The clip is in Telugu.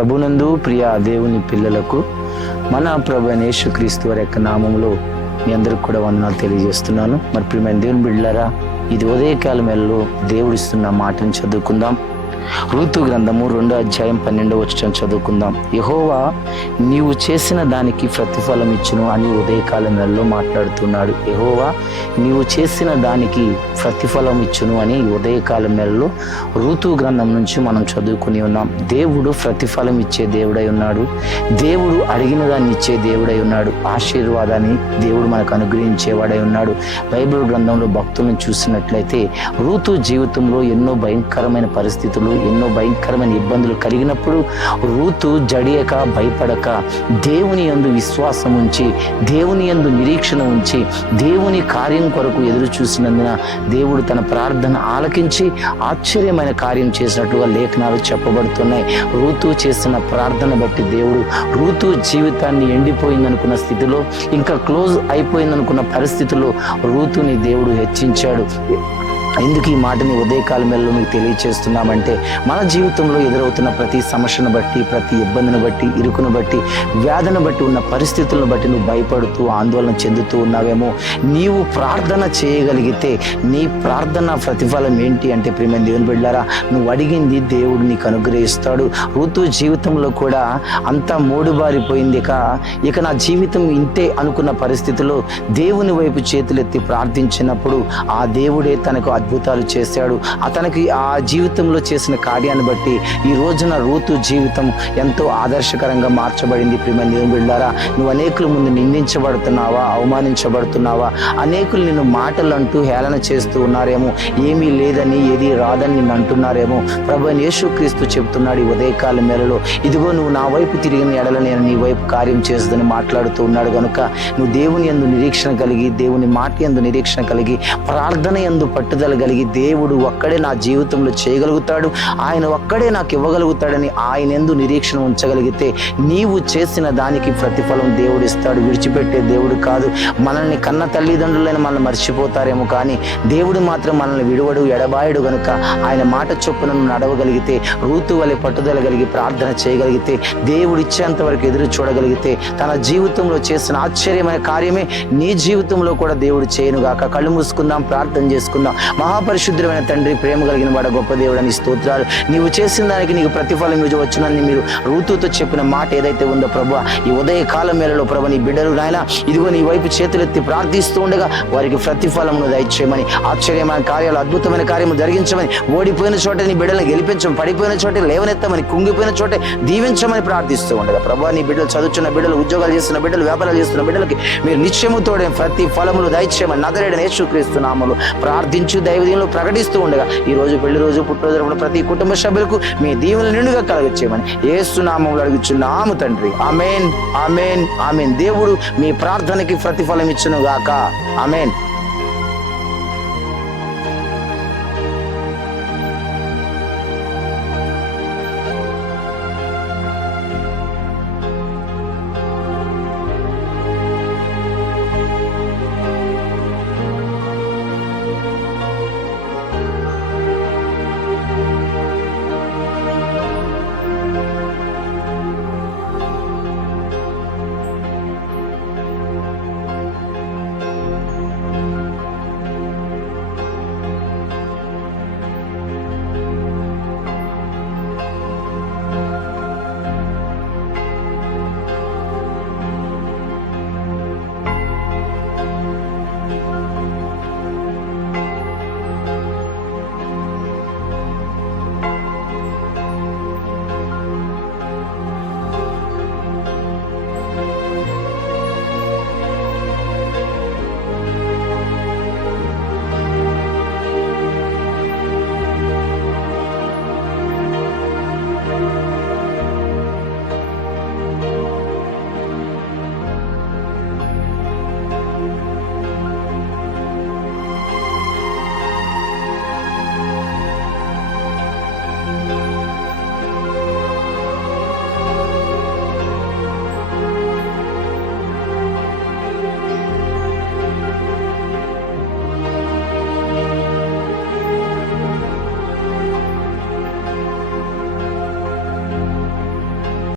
ప్రభునందు ప్రియ దేవుని పిల్లలకు మన ప్రభు యేసుక్రీస్తు వారి యొక్క నామంలో మీ అందరికి కూడా వందనాలు తెలియజేస్తున్నాను. మరి ప్రియమైన దేవుని బిడ్డలారా, ఇది ఉదయకాలం వేళలో దేవుడిస్తున్న మాటను చదువుకుందాం. రూతు గ్రంథము 2:12 చదువుకుందాం. యెహోవా నీవు చేసిన దానికి ప్రతిఫలం ఇచ్చును అని ఉదయకాలం వేళలో మాట్లాడుతున్నాడు. యెహోవా నీవు చేసిన దానికి ప్రతిఫలం ఇచ్చును అని ఉదయకాలం వేళలో రూతు గ్రంథం నుంచి మనం చదువుకుని ఉన్నాం. దేవుడు ప్రతిఫలం ఇచ్చే దేవుడై ఉన్నాడు. దేవుడు అడిగిన దాన్ని ఇచ్చే దేవుడై ఉన్నాడు. ఆశీర్వాదాన్ని దేవుడు మనకు అనుగ్రహించేవాడై ఉన్నాడు. బైబిల్ గ్రంథంలో భక్తులను చూసినట్లయితే రూతు జీవితంలో ఎన్నో భయంకరమైన పరిస్థితులు, ఎన్నో భయంకరమైన ఇబ్బందులు కలిగినప్పుడు రూతు జడియక భయపడక దేవుని యందు విశ్వాసం ఉంచి, దేవుని యందు నిరీక్షణ ఉంచి, దేవుని కార్యం కొరకు ఎదురు చూసినందున దేవుడు తన ప్రార్థన ఆలకించి ఆశ్చర్యమైన కార్యం చేసినట్టుగా లేఖనాలు చెప్పబడుతున్నాయి. రూతు చేసిన ప్రార్థన బట్టి దేవుడు రూతు జీవితాన్ని ఎండిపోయిందనుకున్న స్థితిలో, ఇంకా క్లోజ్ అయిపోయిందనుకున్న పరిస్థితుల్లో రూతుని దేవుడు హెచ్చించాడు. ఎందుకు ఈ మాటని ఉదయకాలం వేళలో మీకు తెలియచేస్తున్నామంటే, మన జీవితంలో ఎదురవుతున్న ప్రతి సమస్యను బట్టి, ప్రతి ఇబ్బందిని బట్టి, ఇరుకును బట్టి, వ్యాధిని బట్టి, ఉన్న పరిస్థితులను బట్టి నువ్వు భయపడుతూ ఆందోళన చెందుతూ ఉన్నావేమో. నీవు ప్రార్థన చేయగలిగితే నీ ప్రార్థన ప్రతిఫలం ఏంటి అంటే, ప్రియమైన దేవుని బిడ్డలారా, నువ్వు అడిగింది దేవుడు నీకు అనుగ్రహిస్తాడు. ఋతు జీవితంలో కూడా అంతా మూడుబారిపోయింది. ఇక నా జీవితం ఇంతే అనుకున్న పరిస్థితిలో దేవుని వైపు చేతులెత్తి ప్రార్థించినప్పుడు ఆ దేవుడే తనకు అద్భుతాలు చేశాడు. అతనికి ఆ జీవితంలో చేసిన కార్యాన్ని బట్టి ఈ రోజున రూతు జీవితం ఎంతో ఆదర్శకరంగా మార్చబడింది. ప్రియమైన దేవుని బిడ్డలారా, నువ్వు అనేకుల ముందు నిందించబడుతున్నావా, అవమానించబడుతున్నావా? అనేకులు నిన్ను మాటలు అంటూ హేళన చేస్తూ ఉన్నారేమో, ఏమీ లేదని, ఏది రాదని నిన్ను అంటున్నారేమో. ప్రభువైన యేసుక్రీస్తు చెప్తున్నాడు ఈ ఉదయకాలం మేలలో, ఇదిగో నువ్వు నా వైపు తిరిగిన ఎడల నేను నీ వైపు కార్యం చేస్తుందని మాట్లాడుతూ ఉన్నాడు. కనుక నువ్వు దేవుని యందు నిరీక్షణ కలిగి, దేవుని మాట యందు నిరీక్షణ కలిగి, ప్రార్థన యందు పట్టుదల కలిగి, దేవుడు ఒక్కడే నా జీవితంలో చేయగలుగుతాడు, ఆయన ఒక్కడే నాకు ఇవ్వగలుగుతాడని ఆయన యందు నిరీక్షణ ఉంచగలిగితే నీవు చేసిన దానికి ప్రతిఫలం దేవుడు ఇస్తాడు. విడిచిపెట్టే దేవుడు కాదు. మనల్ని కన్న తల్లిదండ్రులైన మనల్ని మర్చిపోతారేమో, కానీ దేవుడు మాత్రం మనల్ని విడువడు, ఎడబాయడు. కనుక ఆయన మాట చొప్పున నడవగలిగితే, రూతు వలె పట్టుదల కలిగి ప్రార్థన చేయగలిగితే, దేవుడు ఇచ్చేంత వరకు ఎదురు చూడగలిగితే, తన జీవితంలో చేసిన ఆశ్చర్యమైన కార్యమే నీ జీవితంలో కూడా దేవుడు చేయనుగాక. కళ్ళు మూసుకుందాం, ప్రార్థన చేసుకుందాం. మహాపరిశుద్ధమైన తండ్రి, ప్రేమ కలిగిన వాడ గొప్ప దేవుడని స్తోత్రాలు. నీవు చేసిన దానికి నీకు ప్రతిఫలం వచ్చునని మీరు రూతుతో చెప్పిన మాట ఏదైతే ఉందో ప్రభువా, ఈ ఉదయ కాలం మేలలో ప్రభు నీ బిడ్డలు నాయన ఇదిగో నీ వైపు చేతులెత్తి ప్రార్థిస్తూ ఉండగా వారికి ప్రతిఫలమును దయచేయమని, ఆశ్చర్యమైన కార్యాలు, అద్భుతమైన కార్యము జరిగించమని, ఓడిపోయిన చోట నీ బిడ్డలను గెలిపించమని, పడిపోయిన చోట లేవనెత్తమని, కుంగిపోయిన చోటే దీవించమని ప్రార్థిస్తూ ఉండగా ప్రభువా, నీ బిడ్డలు చదువుతున్న బిడ్డలు, ఉద్యోగాలు చేస్తున్న బిడ్డలు, వ్యాపారాలు చేస్తున్న బిడ్డలకి మీరు నిశ్చయముతోడే ప్రతి ఫలములు దయచేయమని నజరేయుడైన యేసుక్రీస్తు నామములో ప్రార్థించు దైవదీనులు ప్రకటిస్తూ ఉండగా ఈ రోజు పెళ్లి రోజు, పుట్టినరోజు ప్రతి కుటుంబ సభ్యులకు మీ దీవెనలు నిండుగా కలగచేయమని యేసు నామములో అడుగుచున్నాము తండ్రి. ఆమేన్, ఆమేన్, ఆమేన్. దేవుడు మీ ప్రార్థనకి ప్రతిఫలం ఇచ్చును గాక. ఆమేన్.